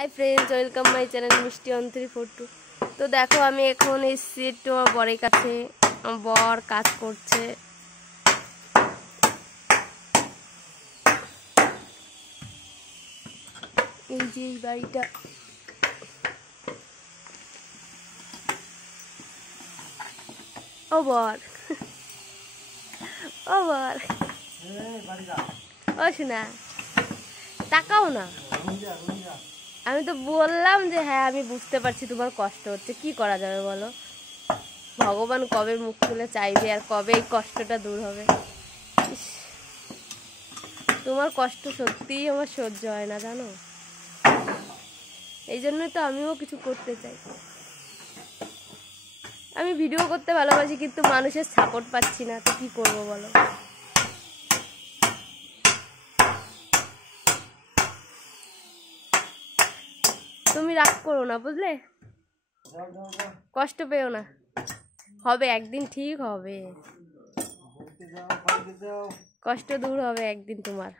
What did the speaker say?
Hi friends, welcome my channel मिष्टी ऑन 342। तो देखो আমি এখন এসেছি একটু আমার বরের কাছে। আমার বর কাজ করছে। এই যে এই বাড়িটা ও বর ও বর ও শোনা তাকাও না। আমি তো বললাম যে হ্যাঁ আমি বুঝতে পারছি তোমার কষ্ট হচ্ছে, কি করা যাবে বলো। ভগবান কবে মুখ তুলে চাইবে আর কবে এই কষ্টটা দূর হবে। তোমার কষ্ট সত্যিই আমার সহ্য হয় না জানো, এই জন্যই তো আমিও কিছু করতে চাই। আমি ভিডিও করতে ভালোবাসি কিন্তু মানুষের সাপোর্ট পাচ্ছি না, তো কি করবো বলো। তুমি রাগ করো না বুঝলে, কষ্ট পেও না, হবে একদিন, ঠিক হবে, কষ্ট দূর হবে একদিন তোমার।